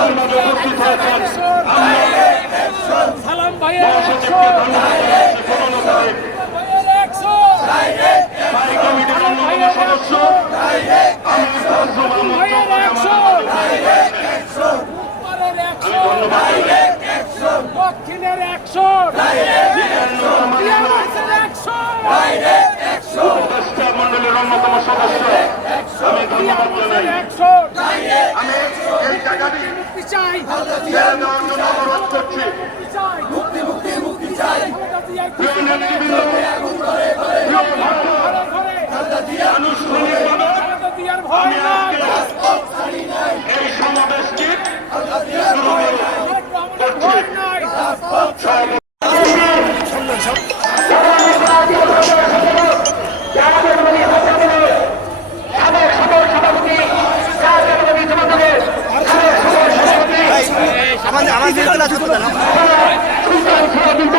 আমাদের মাঝে উপস্থিত হয়েছেন সালাম ভাইয়ের মহাসচিবকে ধন্যবাদ জানাচ্ছি প্রধান মুক্তি চাই মুক্তি মুক্তি মুক্তি চাই ঘরে ঘরে আমার ছোট যেহেতু